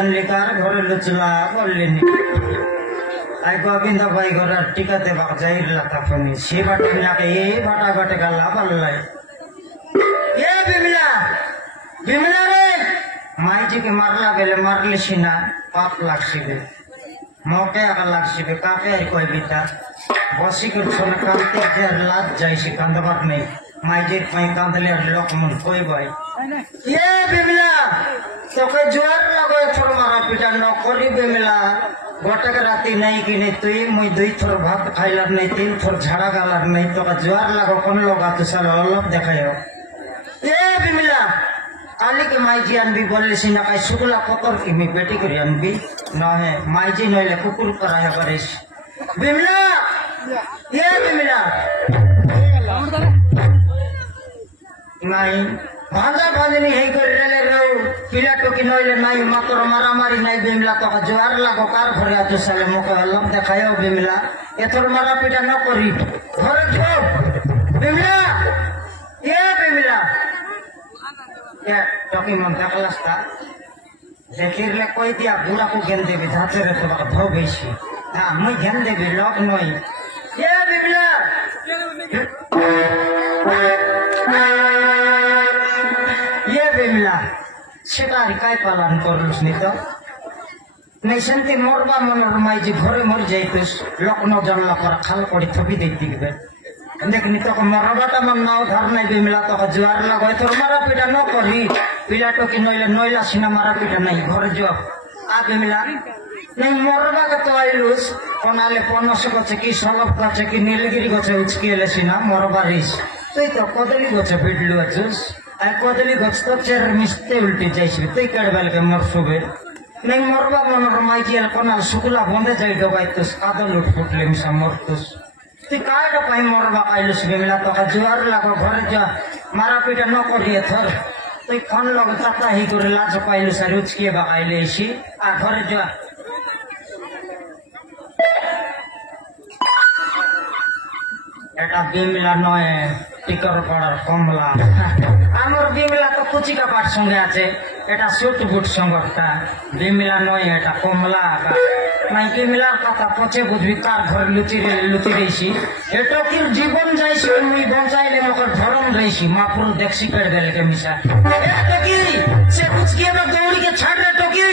আনলি কার ঘরে লুচলা বললেনি আই গোবিন্দ ভাই ঘর টিকাতে যাইলা তখনই সে বাটে নাকে এ বাটা বাটে গালা বললাই এ বিমলা বিমলা রে মাইটিকে মারলা গেলে মারলিস না পাপ লাগছিবে মোকে আগে লাগছিবে কাকে আর কইবি তা বসি के सोने कांदते के लाग जाइसी कांदबाक नहीं माइजेर पाई कांदले और लोक मन कोई भाई ये बिमला तो के जोर लगो थोर मारा पिटा न करी बिमला गोटक राती नहीं कि नहीं तुई मुई दुई थोर भात खाइलार नहीं तीन थोर झाड़ा गालार नहीं तो के जोर लगो कौन लोगा तो साला अलग देखायो ये बिमला आली के माइजी अनबी बोलले सिना काई सुगला कोतर की मी बेटी करी अनबी न है माइजी नइले कुकुर कराया करिस बिमला ये बिमला नहीं भांजा भांजनी है कर रेले रो पिला टोकी नइले नहीं मातर मारा मारी नहीं बिमला तो जोर लागो कार भरिया तो साले मोके अलग देखायो बिमला एथर मारा पिटा न करी घर जो बिमला ये बिमला ये टोकी मन देखलस्ता देखिरले कोई दिया बुढ़ा को गेन देबे धाते रे तो भौ गईसी हां मैं गेन देबे लोक नई ये बिमला ये बिमला शिकारी काय पालन करलुस नी तो नहीं सेंती मोरबा मनर माइजी घरे मर जाइतुस लोक न जानला पर खाल पड़ी थपी दे दिबे देखनी तो मरबाटा मन नाव धर नहीं बिमला तो जुआर लगो तोर मारा पिटा न करी पिला तो कि नइले नइला सिना मारा पिटा नहीं घर जो आ बिमला नहीं मरबा के तो आइलुस कोनाले पनस गছে কি সলভ গছে কি নীলগিরি গছে উচকিলে সিনা মরবা রিস তুই তো কদলি গছে ভিডলু আছস আর কদলি গছ তো চের মিশতে উল্টে যাইছিস তুই কাড়বাল के মরসুবে नहीं मरबा मनर माइजियल कोनाल सुगला बंदे जाई डबाइतस कादल उठ फुटले मिसा मरतस তুই কাটা পাই মরবা আইলুস বিমলা তো জুয়ার লাগো ঘরে যা মারা পিটা ন করিয়ে থর তুই কোন লগ চাতা হি করে লাজ পাইলুস আর উচকিয়ে বা আইলে এসি আর ঘরে যা এটা বিমলা নয় টিকর পাড়ার কমলা আমার বিমলা তো কুচিকা পাট সঙ্গে আছে এটা সুট বুট সঙ্গটা বিমলা নয় এটা কমলা নাই বিমলার কথা পচে বুঝবি তার ঘর লুচি রয়েছি এটো কি জীবন যাইছি মুই বঞ্চাইলে মকর ধরম রয়েছি মাপুর দেখছি করে দিলে কে মিশা এটা কি সে কুচকিয়ে বা দৌড়িকে ছাড়লে তো কি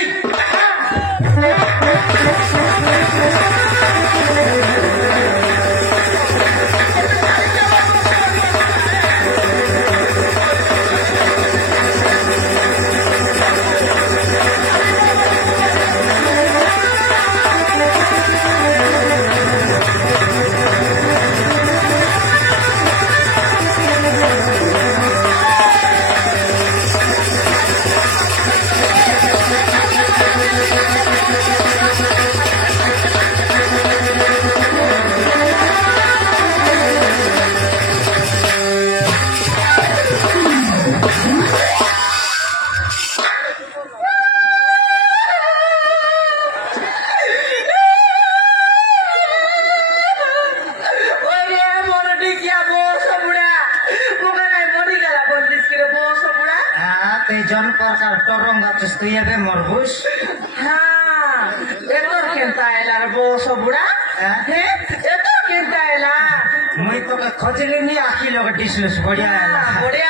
खजली नहीं आखी लोग डिसलस बढ़िया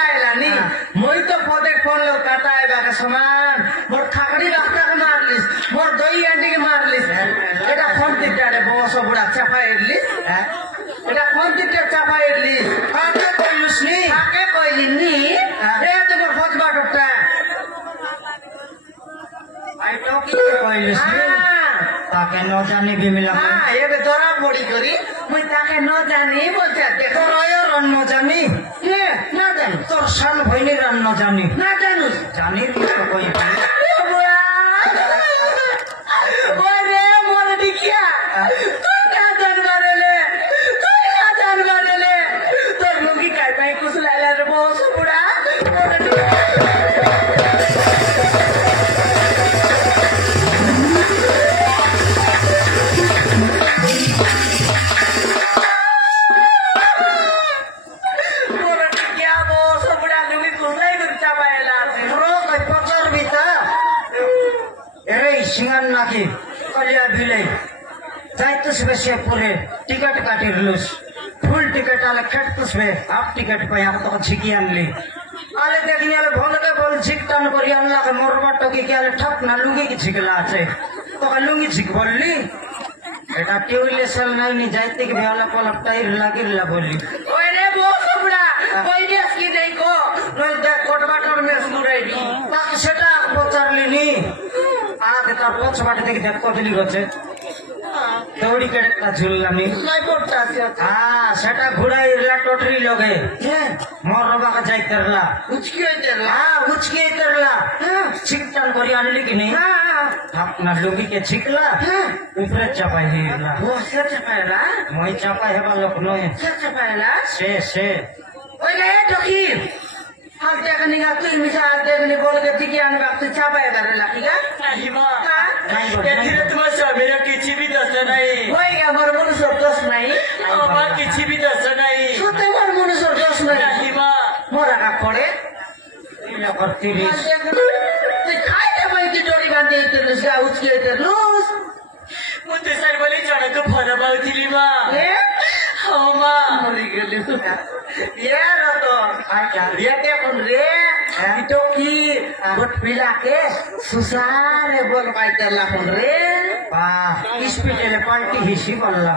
आयला नी मुई तो पदे फोन लो काटा आइबा के समान मोर खाकड़ी रास्ता के मारलिस मोर दई अंडी के मारलिस एटा फोन तिटारे बस बुढ़ा चापा इडली एटा फोन तिटे चापा इडली काके कइलुस नी काके कइली नी रे तो मोर फजबा डटा आई तो की कइलुस नी ताके न जानी बिमला ये बे तोरा बड़ी करी मुई ताके न जानी बोलते देखो रयो रन न जानी ए ना जानी तोर साल भइले रन न जानी ना जानुस जानी तो कोई बुआ ओरे मोर दिखिया तू का जानवा ले तोर लोगी काय पाई कुछ लाला रे बोस बुड़ा मोर সিঙ্গার নাকি কলিয়া ভিলে যাইতুস বে সে পরে টিকিট কাটিরলুস ফুল টিকিট আলে খেটতুস বে হাফ টিকিট পাই আর তো ঝিকি আনলি আলে দেখি আলে ভলকে বল ঝিকটান করি আনলাকে মরবার টকি কি আলে ঠাপ না লুঙ্গি কি ঝিকলা আছে তোকে লুঙ্গি ঝিক বললি এটা টিউলেশন নাই নি যাইতে কি বেলা পলক টাইর লাগিরলা বললি ওই রে বসবড়া ওই দেশ কি দেখো নই দেখ কোটবাটর মেস নুরাইবি তাকে সেটা পচারলি নি আগে তার পছবাট দেখি দেখ কতলি গছে দৌড়ি কেটে ঝুললামি নাই করতে আছে সেটা ঘুরাইলা টোটরি লগে মর বাবা যাইতেরলা উচকি হইতে উচকি তেরলা ছিকটান করি আনলি কি নেই আপনার লুঙ্গিকে ছিকলা উপরে চাপাই হিরলা বসে চাপাইলা মই চাপাই হেবার লোক নয় চাপাইলা সে ওই রে টকি হাত দেখনি গা তুই মিশা হাত দেখনি বলকে টিকি আনবা তুই চাপাই দাঁড়ে লাকি গা নাহিমা এଥିରେ ତୁମ ସ୍ୱାମୀର କିଛି ବି ଦୋଷ ନାହିଁ ওই আমার মনুষ্যর দোষ নাই আমার କିଛି ବି ଦୋଷ ନାହିଁ সত্যি আমার মনুষ্যর দোষ নাই নাহিমা মোরা কা করে তিরিশ তুই খাইতে পাই কি ডরি বাঁধি হইতেলুস গা উচকি হইতেলুস ମୁଁ ତୁଷାର ବୋଲି ଜଣକୁ ଭଲ ପାଉଥିଲି ମା ହଁ ମା মরি গেলি এ রত রেটে কোন রে ইটো কি গোট পিলাকে সুসারে বল পাইতেলা কোন রে স্পিডে পাল্টি হিসি বললা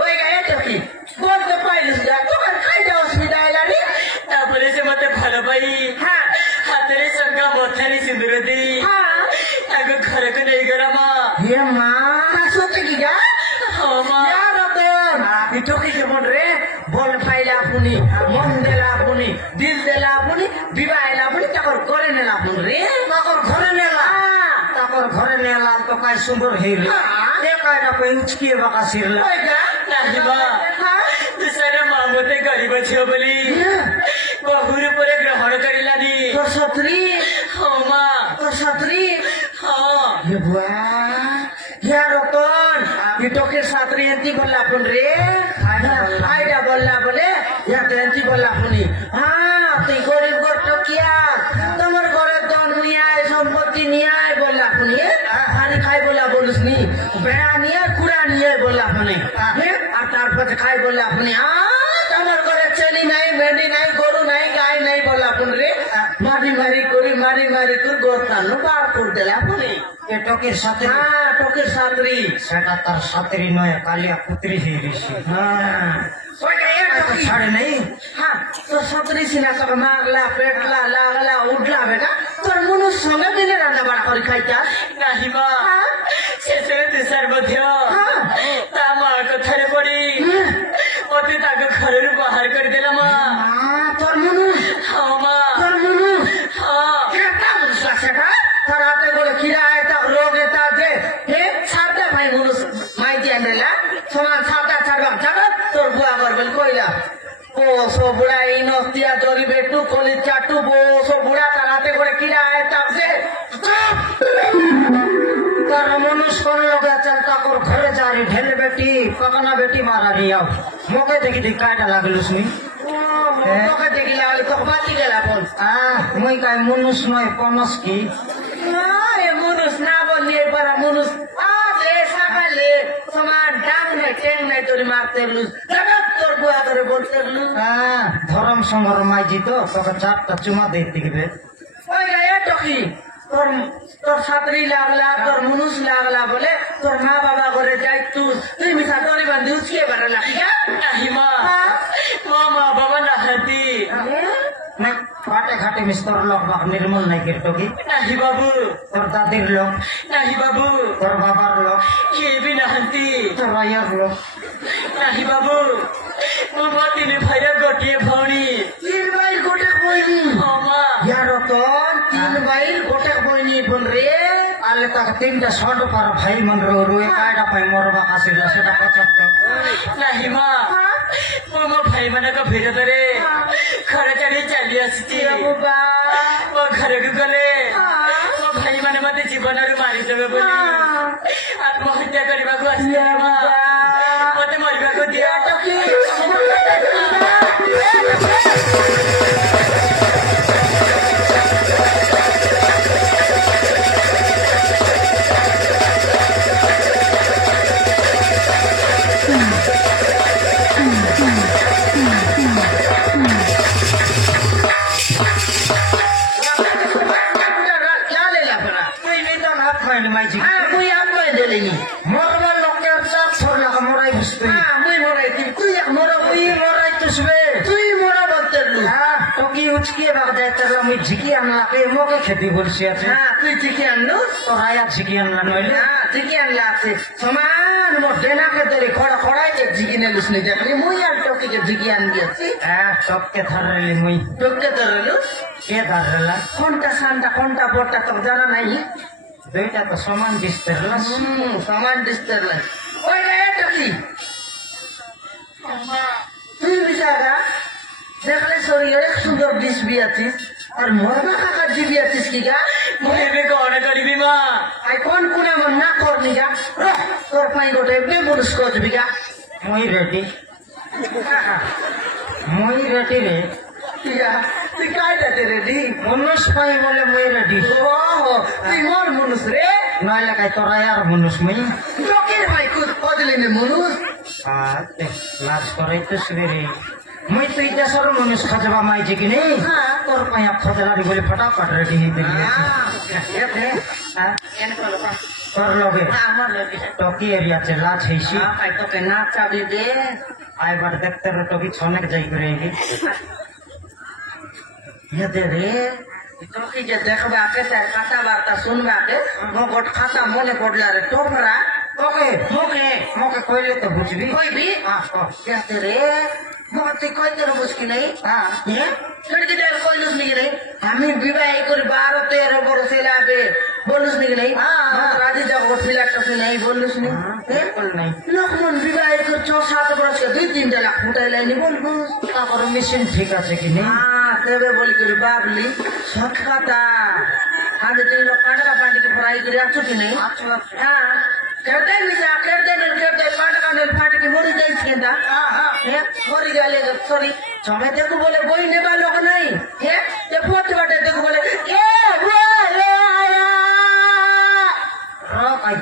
ওই এটো কি বলতে পাইলিস গা তোমার খাইতে অসুবিধা এলা রে ତାପରେ ସେ ମତେ ଭଲ ପାଇ হ্যাঁ ହାତରେ ଶଙ୍ଖା ମଥାରେ ସିନ୍ଦୁର ଦେଇ হ্যাঁ ତାଙ୍କ ଘରକୁ ନେଇଗଲା ମା হে মা সত্যি কি গা ହଁ মা ইটো কি কেমন রে বল পাইলা আপনি মন দেলা আপনি দিল দেলা আপনি বিবাহ এলা আপনি তাকর করে নেলা আপনি রে তাকর ঘরে নেলা তাকর ঘরে নেলা তো কাই সুন্দর হইল এ কাইটা কই উচকিয়ে বাকা সিরলা ନାହିମା ତୁଷାର ମା ମତେ ଗରିବ ଝିଅ ବୋଲି ବହୁ ରୂପରେ ଗ୍ରହଣ କରିଲାନି তোর সত্রী ହଁ ମା তোর সত্রী ହଁ হে বুয়া হে রতন ইটোকে সাতরি এন্তি বললা আপন রে আইডা বললা বলে ইয়াতে এন্তি বললা আপনি তুই গরিব ঘর টকিয়া তোমার ঘরে ধন নিয়ে আয় সম্পত্তি নিয়ে আয় বললা আপনি খানি খাই বললা বলিস নি বেড়া নিয়ে কুড়া নিয়ে বললা আপনি আর তারপর খাই বললা আপনি তোমার ঘরে ছেলি নাই মেন্ডি নাই গরু নাই গাই নাই বললা আপনি রে মারি মারি করি মারি মারি তোর গোস্তানো বার করে দিলা আপনি এ টকের সাথে টকের সাতরি সেটা তার সাথেরই নয় কালিয়া পুত্রী হইলিছি ছাড়ে নেই তোর সাতরি সিনা তোর মাগলা পেটলা লাগলা উঠলা বেটা তোর মনুষ সঙ্গে দিলে রান্না বাড়া করে খাইতা ନାହିମା ଶେଷରେ ତୁଷାର ମଧ୍ୟ ତା ମା କଥାରେ ପଡି ମତେ ତାଙ୍କ ଘରରୁ ବାହାର କରିଦେଲା ମା তোর মনুষ ହଁ ମା তোর মনুষ ହଁ কেটা মনুষ সেটা তোর হাতে করে খিরা এটা রোগ এটা যে হে ছাড়তে ভাই মনুষ মাই দিয়ে আনলা সমান ছাড়টা ছাড়বা যাবে তোর বুয়া করবেন কইলা ও সো বুড়া এই নস্তিয়া দড়ি বেটু কলি চাটু বো সো বুড়া তার হাতে করে খিরা এটা যে তার মনুষ কোন লোক আছে তাকর ঘরে যারি ঢেলে বেটি পকনা বেটি মারা নিয়াও মোকে দেখি দেখি কাটা লাগলুস নি তোকে দেখিলা তো বাতি গেলা বল মুই কাই মনুষ নয় পনস কি মনুষ না বললি এবার মনুষ সকালে তোমার ডাক নাই টেং নাই তোর মারতে লুস তোর বুয়া করে বলতে লুস ধরম সংঘর মাইজি তো তোকে চারটা চুমা দিয়ে দিবে ওই রে টকি তোর তোর ছাত্রী লাগলা তোর মনুষ লাগলা বলে তোর মা বাবা করে যাই তুই মিঠা দড়ি বান্ধি উচকে বেড়ালা ନାହିମା ମୋ ମା ବାବା ନାହାନ୍ତି না ঘাটে ঘাটে মিস্তর লোক বাক নির্মল নাই কেটকি ନାହିଁ ବାବୁ তোর দাদির লোক ନାହିଁ ବାବୁ তোর বাবার লোক କିଏ ବି ନାହାନ୍ତି তোর ভাইয়ার লোক ନାହିଁ ବାବୁ ମୁଁ ମୋ ତିନି ଭାଇର ଗୋଟିଏ ଭଉଣୀ তিন ভাই গোটে বইনি ହଁ ମା ইয়ার তোর তিন ভাই গোটে বইনি বল রে আলে তাকে তিনটা শট পার ভাই মন রুয়ে কায়টা পাই মরবা আসিলা সেটা পচাত্তর ନାହିଁ ମା ମୁଁ ମୋ ଭାଇମାନଙ୍କ ବିରୋଧରେ ଘର ଛାଡି ଚାଲି ଆସିଛି বাবা ମୋ ଘରକୁ ଗଲେ ମୋ ଭାଇମାନେ ମତେ ଜୀବନରୁ ମାରିଦେବେ ବୋଲି ଆତ୍ମହତ୍ୟା କରିବାକୁ ଆସିଛି ମା ମତେ ମରିବାକୁ ଦିଅ টকি কইলি মাইজি মুই আর কই দিলিনি মরবার লোকের চাপ ছড়লা মরাই বুঝতে মুই মরাইতি তুই মরা তুই মরাই তুসবে তুই মরা বলতে তো কি উচকিয়ে বাগ যায় তাহলে আমি ঝিকি আনলাকে মোকে খেতে বলছি আছে তুই ঠিকই আনলু তো রায়া ঝিকি আনলা নইলে ঠিকই আনলা আছে সমান মোর ডেনাকে ধরে খড়াইতে ঝিকি নেলুস নি দেখলি মুই আর টকিকে ঝিকি আন দিয়েছি টপকে ধরলি মুই টককে ধরলু কে ধরলা কোনটা সানটা কোনটা বড়টা তোর জানা নাই দুইটা তো সমান ডিস্টারলা সমান ডিস্টার লাগে ওই রে টকি তুই বিচারা দেখলে শরীরে সুন্দর ডিস বিয়াছিস আর মরবা কাকা জি বিয়াছিস কি গা মুখে কনে করিবি মা আই কোন কোনা মন না করনি গা তোর পাই গোটে বে পুরুষ করবি গা মুই রেডি মুই রেডি রে তুই কাই যাতে রেডি মনুষ পাই বলে মুই রেডি ও তুই মোর মনুষ রে নইলে কাই তোরা আর মনুষ মুই লোকের ভাই কদলিনে মনুষ লাজ করাই তো শুনে রে মুই তুই দেশের মনুষ খাজবা মাইছি কি নেই তোর পাইয়া খোঁজলারি বলে ফটাফট রেডি হইতে তোর লগে আমার লোকে টকি এরিয়াতে লাজ হইছি ভাই তোকে না চাবি দে আইবার দেখতে রে টকি ছনেক যাই করে এলি হেদে রে তোকে যে দেখবে আকে তার কথাবার্তা শুনবে আকে মগট খাতা মনে পড়লে রে টোপরা ওকে মুখে মুখে কইলে তো বুঝবি কইবি হেদে রে মগট তুই কইতে রে বুঝকি নাই ছেড়ে দিলে কইলুস নাকি নাই আমি বিবাহ করি 12-13 বছর ছেলে আবে বলুস নাকি নাই রাজি যাবো ফিলাকটা নাই বললুস নি নাই লক্ষ্মণ বিবাহ করে 6-7 বছর 2-3 লাখ ফুটাইলাইনি বলবো তারপর মেশিন ঠিক আছে কি নেই তবে বলি করি বাবলি সৎ কথা আমি তুই লোক কাঁটা পানিকে ফ্রাই করে আছো কি নেই হ্যাঁ কেটে নিছা কেটে পাটাকানের ফাটিকে মরি যাইছি কেনটা মরি গেলে সরি সবাই দেখো বলে বই নেবা লোক নাই হ্যাঁ পথে বাটে দেখো বলে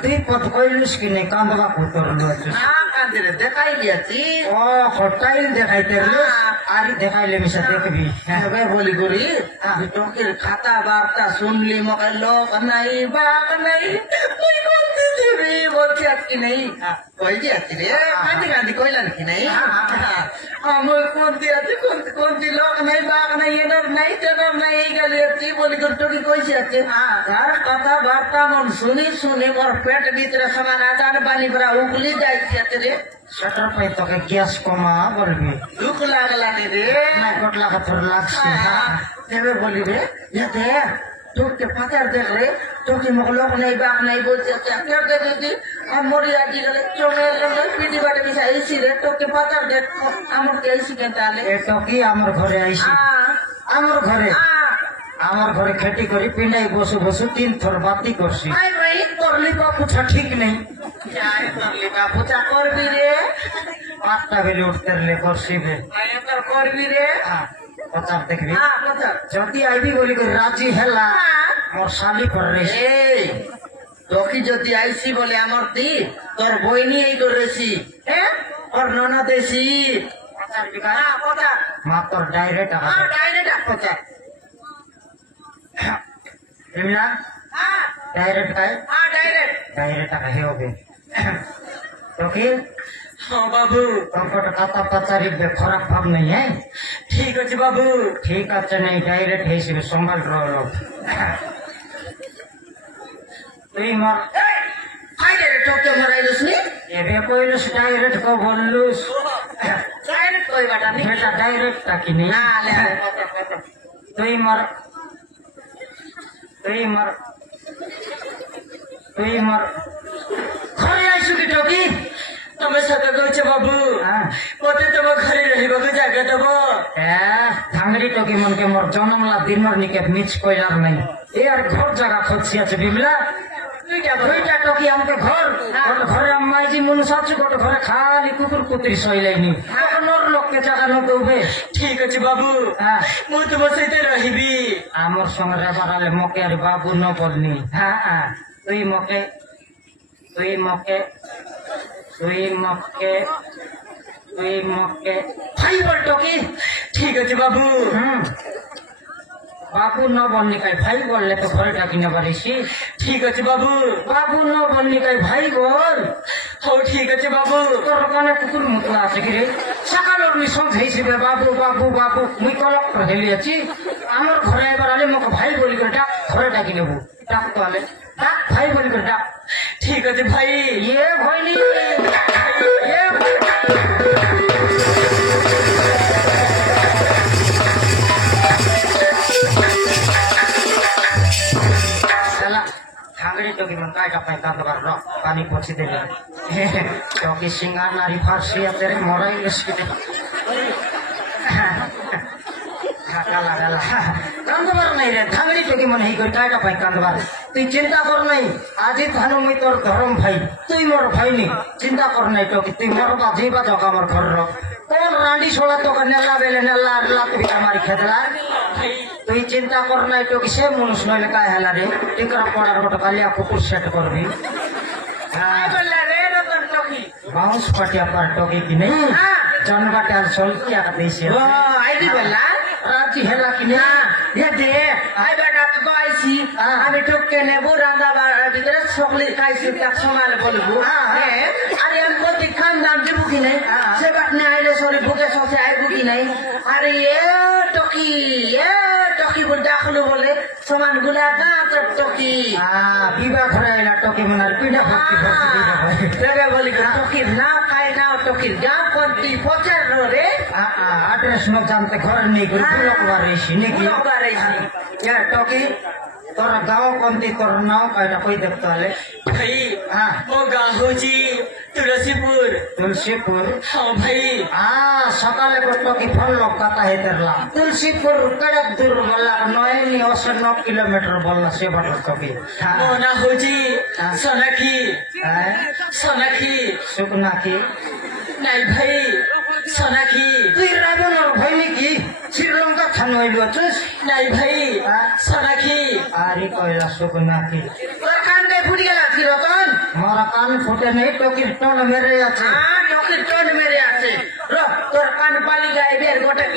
তুই পথ কইলিস কি নেই কান্দবা কুতর কান্দিরে দেখাই দিয়েছি ও হটাইল দেখাইতে আর দেখাইলে মিশা দেখবি তবে বলি করি টকের খাতা বার্তা শুনলি মকে লোক নাই বাক নাই তুই বলতে দিবি বলছি আজকে নেই কইছি আজকে রে কাঁদি কাঁদি কইলাম কি নাই আমার কোনটি আছে কোনটি লোক নাই বাক নাই এনার নাই তেনার নাই এই গেলে কি বলি করি টকি কইছি আজকে তার কথা বার্তা মন শুনি মোর পেট ভিতরে সমান আজান বানি করা উগলি যাইছি আজকে রে সেটার পাই তোকে গ্যাস কমা বলবি দুঃখ লাগলা রে না কটলা তোর লাগছে দেবে বলি রে যাতে তোকে পাতার দেখলে তোকে মুখ লোক নেই বাপ নেই বলছে যদি মরি আজি গেলে চলে গেলে পিটি বাটে মিশা আইসি রে তোকে পাতার দেখ আমাকে আইসি কেন তাহলে এটা কি আমার ঘরে আইসি আমার ঘরে খেটি করি পিন্ডাই বসু 3 থর বাতি করছি তোর লিপা পুছা ঠিক নেই পূজা করবি রে 8টা বেলে উঠতে করছি বে করবি রে পচার দেখবি পূজা যদি আইবি বলি করে রাজি হেলা মোর শালি পর রে তোকে যদি আইসি বলে আমার দি তোর বই নিয়েই করেছি ওর ননা দেশি মা তোর ডাইরেক্ট ডাইরেক্ট ডাইরেক্ট হে হবে তোকে বাবু কথা পচারি খারাপ ভাব নেই হ্যাঁ ঠিক আছে বাবু ঠিক আছে নেই ডাইরেক্ট হয়েছিল সম্ভাল রহল তুই মর তোকে মরাইলুস নি এবে কইলুস ডাইরেক্ট কো বললুস ডাইরেক্ট কইবাটা নি বেটা ডাইরেক্ট তাকি নেই তুই মর ঘরে আইসু কি টকি তুমি সাথে কইছে বাবু মতে তোমার ঘরে রহিবাকে জায়গা দেব ধাঙ্গরি টকি মনকে মোর জন্মলা দিনর নিকে মিছ কইলাম নাই এ আর ঘর জায়গা খোঁজছি আছে বিমলা দুইটা টকি আমাকে ঘরে আম্মাইজি মনুষ আছে গোটে ঘরে খালি কুকুর কুতুরি সইলাইনি নর লোককে জায়গা নবে ঠিক আছে বাবু ମୁଁ ତୁମ ସହିତ ରହିବି আমার সঙ্গে রেবারালে মকে আর বাবু ন বলনি তুই মকে ভাই বল টকি ঠিক আছে বাবু বাবু ন বলনি কাই ভাই বললে তো ঘরে ডাকি না পারিসি। ঠিক আছে বাবু। বাবু ন বলনি কাই ভাই বল। ও ঠিক আছে বাবু। তোর কানে কুকুর মুতলা আছে কি রে? সকাল মিশন হিসেবে বাবু বাবু বাবু মুই কলক করে হেলিয়েছি। আমার ঘরে এবার আলে মোক ভাই বলি করে ডাক, ঘরে ডাকি নেবো। ডাক তো আলে ডাক, ভাই বলি করে ডাক। ঠিক আছে ভাই। ইয়ে ভয়নি टोकी मन काय का पैदा तो कर रो पानी पोछी दे टोकी सिंगार नारी फारसी है तेरे मोराई इसकी काला काला कांदबार नहीं रे धांगड़ी टोकी मन ही कोई काय का पैदा कांदबार তুই চিন্তা কর নাই আজি থানো মই তোর ধরম ভাই তুই মোর ভাই নি চিন্তা কর নাই টকি তুই মোর বাজি বা জগা মোর ঘর র কোন রান্ডি ছোলা তো নেলা বেলে নেলা আল্লাহ তুই আমার খেদলা তুই চিন্তা কর নাই টকি সে মানুষ নইলে কাই হেলা রে টিকরা পড়ার গোটা কালিয়া কুকুর সেট করবি बाउंस पटिया पर टोकी की नहीं जन बाटे सोल किया का देसी ओ आईडी बल्ला राजी हेला की ना ये दे आई बेटा तो आईसी আমি টকে নেব রান্দা ভিতরে সকলে খাইছি তাক সমালে বলবো আরে আমি প্রতি খান দাম দেবো কি নাই সে বাটনে আইলে সরি ভুকে সসে আইবো কি নাই আরে এ টকি বল দাখলো বলে সমান গুলা না টকি বিবা ধরে না টকি মনার পিঠা ভর্তি ভর্তি দেবে বলি টকির না খায় না টকির গাঁ কোনটি পচার রে আড্রেস ন জানতে ঘর নেই করে লোক বারেছি নাকি টকি তোর গাঁও কোনটি তোর নাও কয়টা কই দেখতে হলে ভাই ও গাঁও হচ্ছে তুলসীপুর। तुलसीपुर हाँ भाई। सकाले को टोकी फल लोग कहता है तेरला तुलसीपुर कड़क दूर बोला 9 किलोमीटर बोलना से बटल टोकी मोना होजी सोनाखी सोनाखी सुकना की नहीं भाई सोनाखी তুই রাবণের ভাই নাকি শ্রীলঙ্কা খান হইল চুস नहीं भाई सोनाखी আরে কয়লা সুকনা কি তোর কানটা ফুটি গেল কি রতন মোরা কান ফুটে নেই টকির টোন মেরে আছে টকির টোন মেরে আছে তোর কান পালি যাইবে গোটেক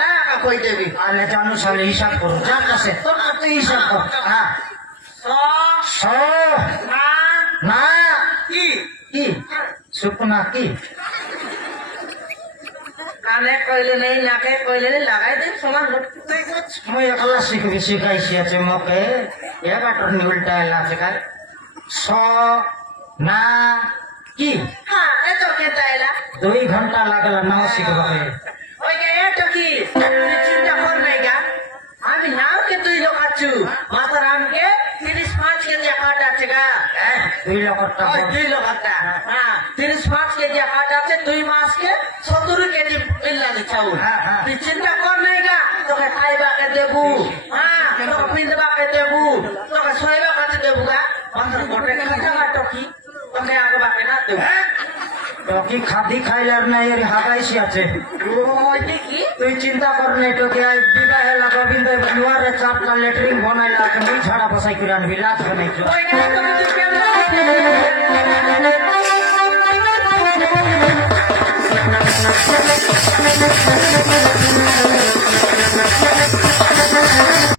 লাকা কই দেবি আলে জানু সালে হিসাব করো যা কাছে তোর তুই হিসাব কর সো না কি কি সুকনা কি কানে কইলে নেই নাকে কইলে নেই লাগাই দে সমান মই একলা শিখাইছি আছে মোকে এ বাটর নি উল্টা এলা আছে কার স না কি হ্যাঁ এত কেটা এলা 2 ঘন্টা লাগলা নাও শিখবাকে ওই গে এত কি চিন্তা কর নাই গা আমি নাও কে তুই লোকাচ্ছু মাথার আমকে 35 কেজি কাট আছে গা 2 লক্ষটা 2 লক্ষটা হ্যাঁ 35 কেজি কাট আছে 2 মাসকে 70 কেজি মিল্লা দিছাও তুই চিন্তা কর নাই গা তোকে খাইবাকে দেবু তোকে পিন্দবাকে দেবু তোকে শোইবাকে দেবু গা মাথার গোটে খাটা টকি তোকে আগবাকে না দেবু টকি খাদি খাইলার নাই এর হাগাইছি আছে ওই দেখি তুই চিন্তা কর নাই টকি আই বিদা হেলা গোবিন্দ বনুয়ারে চাপটা লেটরিন বনাইলা আছে মুই ছাড়া বসাই করে আনবি লাজ বানাইছো ওই গে তোকে তুই কেমন